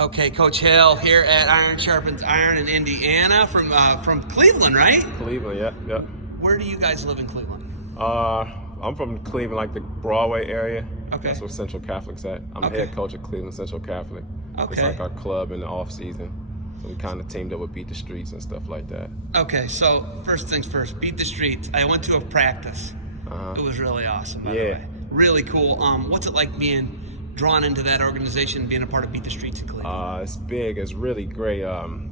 Okay, Coach Hale here at Iron Sharpens Iron in Indiana from Cleveland, right? Cleveland, yeah. Where do you guys live in Cleveland? I'm from Cleveland, like the Broadway area. Okay. That's where Central Catholic's at. I'm Okay. the head coach of Cleveland Central Catholic. It's Okay. like our club in the off season. So we kind of teamed up with Beat the Streets and stuff like that. Okay, so first things first, Beat the Streets. I went to a practice. It was really awesome, by the way. Really cool. What's it like being drawn into that organization, being a part of Beat the Streets in Cleveland? It's big. It's really great.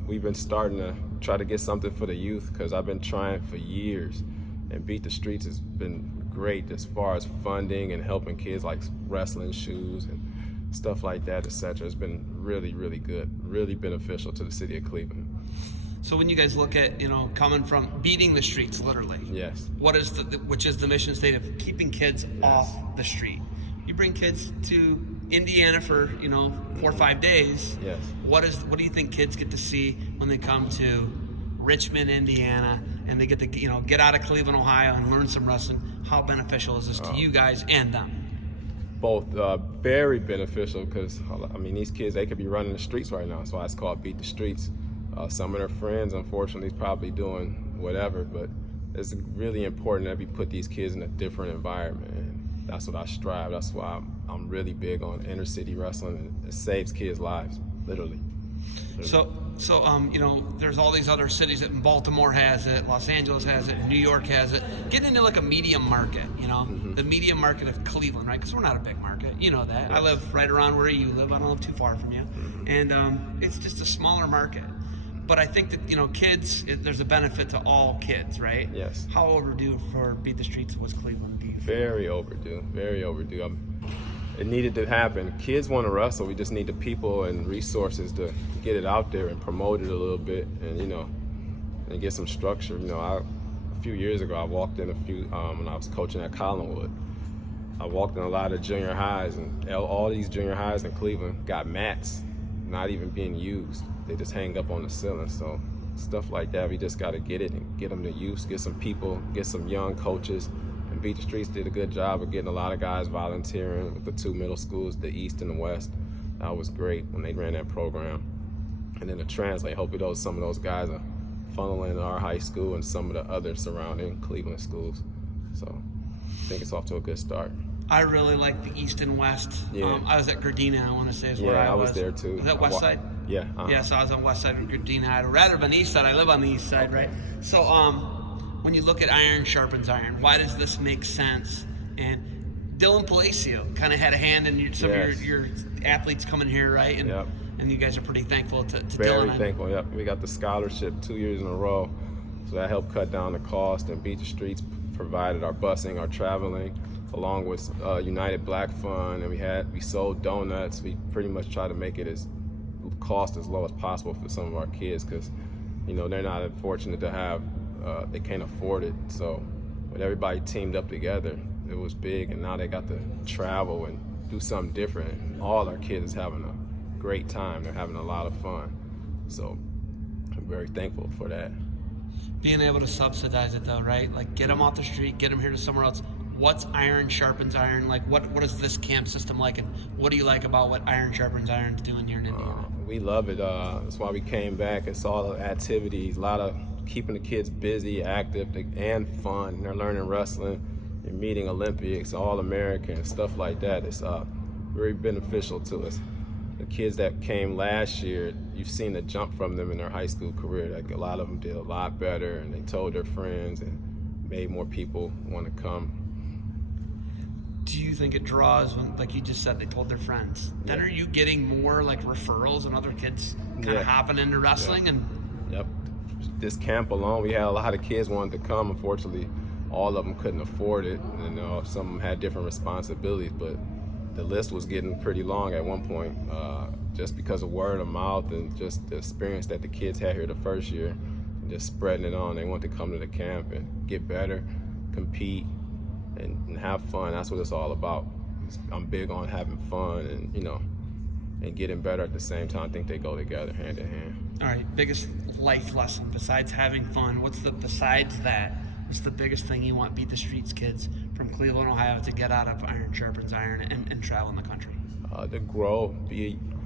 We've been starting to try to get something for the youth because I've been trying for years. And Beat the Streets has been great as far as funding and helping kids like wrestling shoes and stuff like that, etc. It's been really, really good, really beneficial to the city of Cleveland. So when you guys look at, coming from beating the streets, literally. Yes. Which is the mission statement of keeping kids off the street. You bring kids to Indiana for 4 or 5 days. Yes. What do you think kids get to see when they come to Richmond, Indiana, and they get to get out of Cleveland, Ohio, and learn some wrestling? How beneficial is this to you guys and them? Both very beneficial because these kids, they could be running the streets right now. That's why it's called Beat the Streets. Some of their friends, unfortunately, is probably doing whatever, but it's really important that we put these kids in a different environment. And that's what I strive. That's why I'm really big on inner city wrestling. It saves kids' lives, literally. So there's all these other cities that Baltimore has it, Los Angeles has it, New York has it. Get into like a medium market, the medium market of Cleveland, right? Because we're not a big market, you know that. I live right around where you live. I don't live too far from you, and it's just a smaller market. But I think that kids, there's a benefit to all kids, right? Yes. How overdue for Beat the Streets was Cleveland? Very overdue. Very overdue. It needed to happen. Kids want to wrestle. We just need the people and resources to get it out there and promote it a little bit, and and get some structure. A few years ago, I walked in when I was coaching at Collinwood. I walked in a lot of junior highs, and all these junior highs in Cleveland got mats not even being used. They just hang up on the ceiling. So stuff like that, we just got to get it and get them to use, get some people, get some young coaches. And Beat the Streets did a good job of getting a lot of guys volunteering with the 2 middle schools, the East and the West. That was great when they ran that program. And then to translate, hopefully some of those guys are funneling into our high school and some of the other surrounding Cleveland schools. So I think it's off to a good start. I really like the East and West. Yeah. I was at Gardena, I want to say is where I was. Yeah, I was there too. Was that West Side? Yeah. Yeah, so I was on West Side of Gardena. I'd rather been East Side. I live on the East Side, right? So when you look at Iron Sharpens Iron, why does this make sense? And Dylan Palacio kind of had a hand in some of your athletes coming here, right? And and you guys are pretty thankful to Dylan. Very thankful, yep. We got the scholarship 2 years in a row, so that helped cut down the cost, and Beat the Streets provided our busing, our traveling, along with United Black Fund, and we sold donuts. We pretty much try to make it as low as possible for some of our kids because they're not fortunate to have they can't afford it. So when everybody teamed up together, it was big, and now they got to travel and do something different. And all our kids is having a great time. They're having a lot of fun. So I'm very thankful for that. Being able to subsidize it though, right? Like get them off the street, get them here to somewhere else. What's Iron Sharpens Iron? Like what is this camp system like, and what do you like about what Iron Sharpens Iron is doing here in Indiana? We love it. That's why we came back. It's all the activities, a lot of keeping the kids busy, active, and fun. They're learning wrestling, they're meeting Olympics, All-American, stuff like that. It's very beneficial to us. The kids that came last year, you've seen the jump from them in their high school career. Like a lot of them did a lot better, and they told their friends and made more people want to come. Do you think it draws when, like you just said, they told their friends? Then are you getting more like referrals and other kids kind of hopping into wrestling? Yep. This camp alone, we had a lot of kids wanted to come. Unfortunately, all of them couldn't afford it, and some of them had different responsibilities. But the list was getting pretty long at one point, just because of word of mouth and just the experience that the kids had here the first year, and just spreading it on. They wanted to come to the camp and get better, compete, and have fun. That's what it's all about. I'm big on having fun and getting better at the same time. I think they go together hand in hand. All right, biggest life lesson besides having fun, what's the biggest thing you want Beat the Streets kids from Cleveland, Ohio to get out of Iron Sharpens Iron and travel in the country? To grow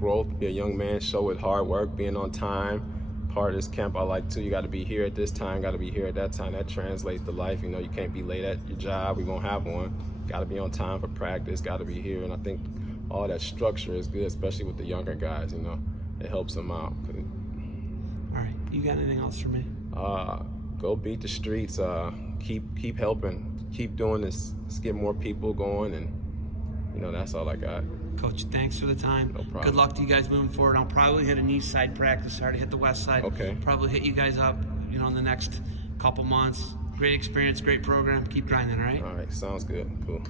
growth, be a young man, show it hard work, being on time. Part of this camp I like too, you got to be here at this time, got to be here at that time. That translates to life. You know, you can't be late at your job. We won't have one. Got to be on time for practice, got to be here. And I think all that structure is good, especially with the younger guys, you know. It helps them out. All right, you got anything else for me? Go beat the streets. Keep helping. Keep doing this. Let's get more people going, and you know, that's all I got. Coach, thanks for the time. No problem. Good luck to you guys moving forward. I'll probably hit an east side practice. Already hit the west side. Okay. Probably hit you guys up, you know, in the next couple months. Great experience, great program. Keep grinding, all right? All right, sounds good. Cool.